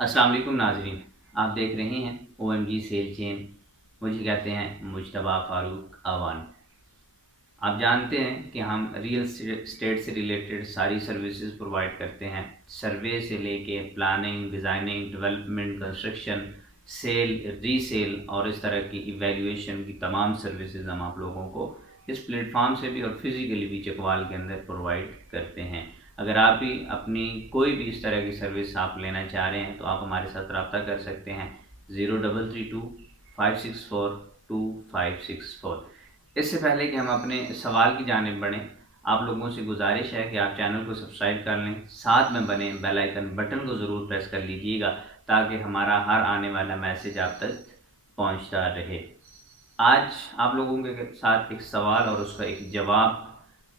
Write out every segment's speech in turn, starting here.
अस्सलाम वालेकुम नाज़रीन। आप देख रहे हैं OMG सेल चेन। मुझे कहते हैं मुज्तबा फ़ारूक आवान। आप जानते हैं कि हम रियल स्टेट से रिलेटेड सारी सर्विसेज प्रोवाइड करते हैं। सर्वे से लेके planning, designing, development, construction, sale, resale और इस तरह की इवैल्यूएशन की तमाम सर्विसेज हम आप लोगों को इस प्लेटफॉर्म से भी और फिज़िकली भी चकवाल के अंदर प्रोवाइड करते हैं। अगर आप भी अपनी कोई भी इस तरह की सर्विस आप लेना चाह रहे हैं तो आप हमारे साथ रब्ता कर सकते हैं 0332 564 2564। इससे पहले कि हम अपने सवाल की जानिब बढ़ें, आप लोगों से गुजारिश है कि आप चैनल को सब्सक्राइब कर लें, साथ में बने बेल आइकन बटन को ज़रूर प्रेस कर लीजिएगा ताकि हमारा हर आने वाला मैसेज आप तक पहुंचता रहे। आज आप लोगों के साथ एक सवाल और उसका एक जवाब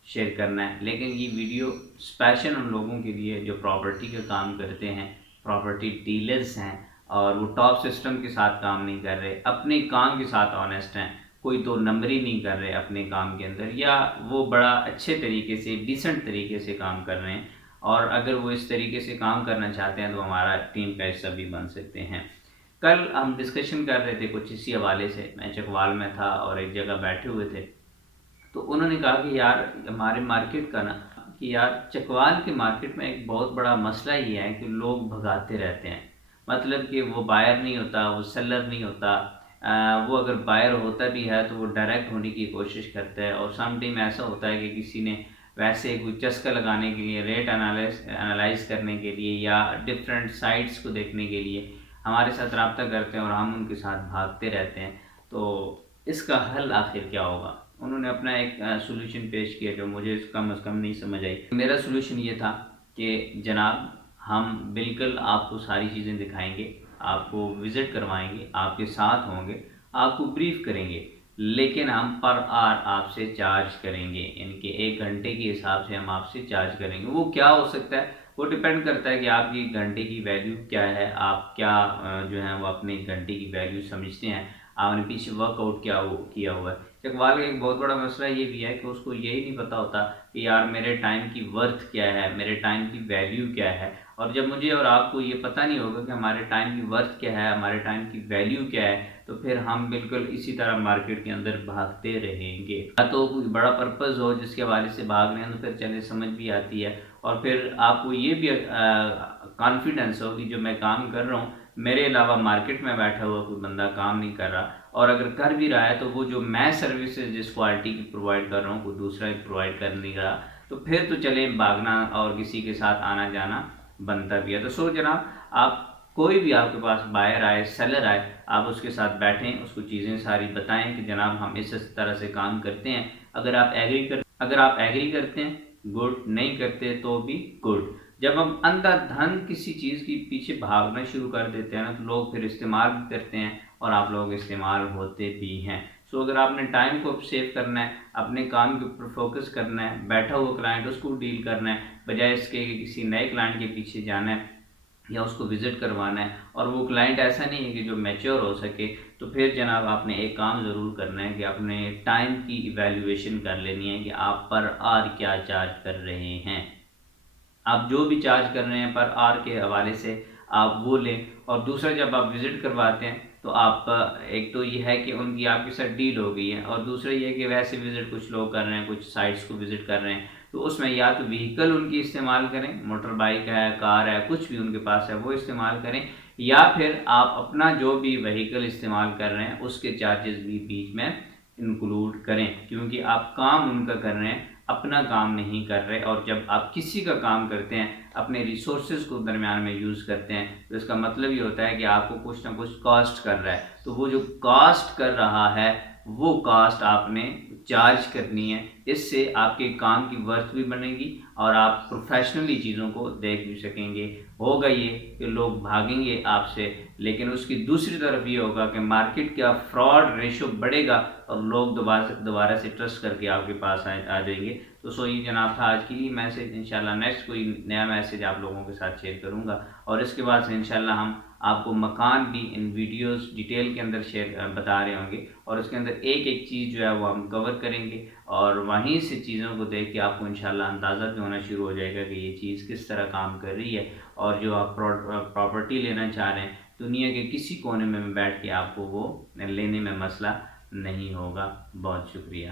शेयर करना है, लेकिन ये वीडियो स्पेशल उन लोगों के लिए जो प्रॉपर्टी का काम करते हैं, प्रॉपर्टी डीलर्स हैं और वो टॉप सिस्टम के साथ काम नहीं कर रहे, अपने काम के साथ ऑनेस्ट हैं, कोई दो नंबरी नहीं कर रहे अपने काम के अंदर, या वो बड़ा अच्छे तरीके से डिसेंट तरीके से काम कर रहे हैं। और अगर वो इस तरीके से काम करना चाहते हैं तो हमारा टीम का हिस्सा भी बन सकते हैं। कल हम डिस्कशन कर रहे थे कुछ इसी हवाले से। मैं चकवाल में था और एक जगह बैठे हुए थे, तो उन्होंने कहा कि यार हमारे मार्केट का ना, कि यार चकवाल के मार्केट में एक बहुत बड़ा मसला ये है कि लोग भगाते रहते हैं। मतलब कि वो बायर नहीं होता, वो सेलर नहीं होता। वो अगर बायर होता भी है तो वो डायरेक्ट होने की कोशिश करता है। और सम टाइम ऐसा होता है कि किसी ने वैसे कोई चस्का लगाने के लिए, रेट एनालाइज करने के लिए या डिफरेंट साइट्स को देखने के लिए हमारे साथ रब्ता करते हैं और हम उनके साथ भागते रहते हैं। तो इसका हल आखिर क्या होगा? उन्होंने अपना एक सॉल्यूशन पेश किया जो मुझे कम से कम नहीं समझ आई। मेरा सॉल्यूशन ये था कि जनाब, हम बिल्कुल आपको सारी चीज़ें दिखाएंगे, आपको विज़िट करवाएंगे, आपके साथ होंगे, आपको ब्रीफ करेंगे, लेकिन हम पर आवर आपसे चार्ज करेंगे। यानी कि 1 घंटे के हिसाब से हम आपसे चार्ज करेंगे। वो क्या हो सकता है, वो डिपेंड करता है कि आपकी घंटे की वैल्यू क्या है, आप क्या जो है वो अपने घंटे की वैल्यू समझते हैं, आपने पीछे वर्कआउट क्या वो किया हुआ है। इकबाल का एक बहुत बड़ा मसला ये भी है कि उसको यही नहीं पता होता कि यार मेरे टाइम की वर्थ क्या है, मेरे टाइम की वैल्यू क्या है। और जब मुझे और आपको ये पता नहीं होगा कि हमारे टाइम की वर्थ क्या है, हमारे टाइम की वैल्यू क्या है, तो फिर हम बिल्कुल इसी तरह मार्केट के अंदर भागते रहेंगे। या तो कोई बड़ा पर्पज़ हो जिसके हवाले से भाग रहे हैं तो फिर चले समझ भी आती है। और फिर आपको ये भी कॉन्फिडेंस हो कि जो मैं काम कर रहा हूँ, मेरे अलावा मार्केट में बैठा हुआ कोई बंदा काम नहीं कर रहा, और अगर कर भी रहा है तो वो जो मैं सर्विसेज जिस क्वालिटी की प्रोवाइड कर रहा हूँ कोई दूसरा ही प्रोवाइड कर नहीं रहा, तो फिर तो चले भागना और किसी के साथ आना जाना बनता भी है। तो सो जनाब, आप कोई भी आपके पास बायर आए, सेलर आए, आप उसके साथ बैठें, उसको चीज़ें सारी बताएं कि जनाब हम इस तरह से काम करते हैं। अगर आप एग्री करते हैं गुड, नहीं करते तो भी गुड। जब हम अंधाधुन किसी चीज़ के पीछे भागना शुरू कर देते हैं ना, तो लोग फिर इस्तेमाल भी करते हैं और आप लोग इस्तेमाल होते भी हैं। सो अगर आपने टाइम को सेव करना है, अपने काम के ऊपर फोकस करना है, बैठा हुआ क्लाइंट उसको डील करना है, बजाय इसके कि किसी नए क्लाइंट के पीछे जाना है या उसको विज़िट करवाना है, और वो क्लाइंट ऐसा नहीं है कि जो मैच्योर हो सके, तो फिर जनाब आपने एक काम ज़रूर करना है कि अपने टाइम की इवैल्यूएशन कर लेनी है कि आप पर आवर क्या चार्ज कर रहे हैं। आप जो भी चार्ज कर रहे हैं पर आवर के हवाले से आप वो लें। और दूसरा, जब आप विज़िट करवाते हैं तो आप एक तो ये है कि उनकी आपके साथ डील हो गई है, और दूसरा ये है कि वैसे विज़िट कुछ लोग कर रहे हैं, कुछ साइट्स को विज़िट कर रहे हैं, तो उसमें या तो व्हीकल उनकी इस्तेमाल करें, मोटर बाइक है, कार है, कुछ भी उनके पास है वो इस्तेमाल करें, या फिर आप अपना जो भी व्हीकल इस्तेमाल कर रहे हैं उसके चार्जेस भी बीच में इंक्लूड करें, क्योंकि आप काम उनका कर रहे हैं, अपना काम नहीं कर रहे। और जब आप किसी का काम करते हैं, अपने रिसोर्सेज को दरमियान में यूज़ करते हैं, तो इसका मतलब ये होता है कि आपको कुछ ना कुछ कॉस्ट कर रहा है। तो वो जो कॉस्ट कर रहा है वो कॉस्ट आपने चार्ज करनी है। इससे आपके काम की वर्थ भी बनेगी और आप प्रोफेशनली चीज़ों को देख भी सकेंगे। होगा ये कि लोग भागेंगे आपसे, लेकिन उसकी दूसरी तरफ ये होगा कि मार्केट का फ्रॉड रेशो बढ़ेगा और लोग दोबारा से ट्रस्ट करके आपके पास आ जाएंगे। तो सो ये जनाब था आज की मैसेज। इंशाल्लाह नेक्स्ट कोई नया मैसेज आप लोगों के साथ शेयर करूँगा, और इसके बाद से इंशाल्लाह हम आपको मकान भी इन वीडियोस डिटेल के अंदर शेयर बता रहे होंगे, और उसके अंदर एक एक चीज़ जो है वो हम कवर करेंगे, और वहीं से चीज़ों को देख के आपको इंशाल्लाह अंदाज़ा भी होना शुरू हो जाएगा कि ये चीज़ किस तरह काम कर रही है اور جو آپ پراپرٹی لینا چاہ رہے ہیں دنیا کے کسی کونے میں بیٹھ کے آپ کو وہ لینے میں مسئلہ نہیں ہوگا۔ بہت شکریہ۔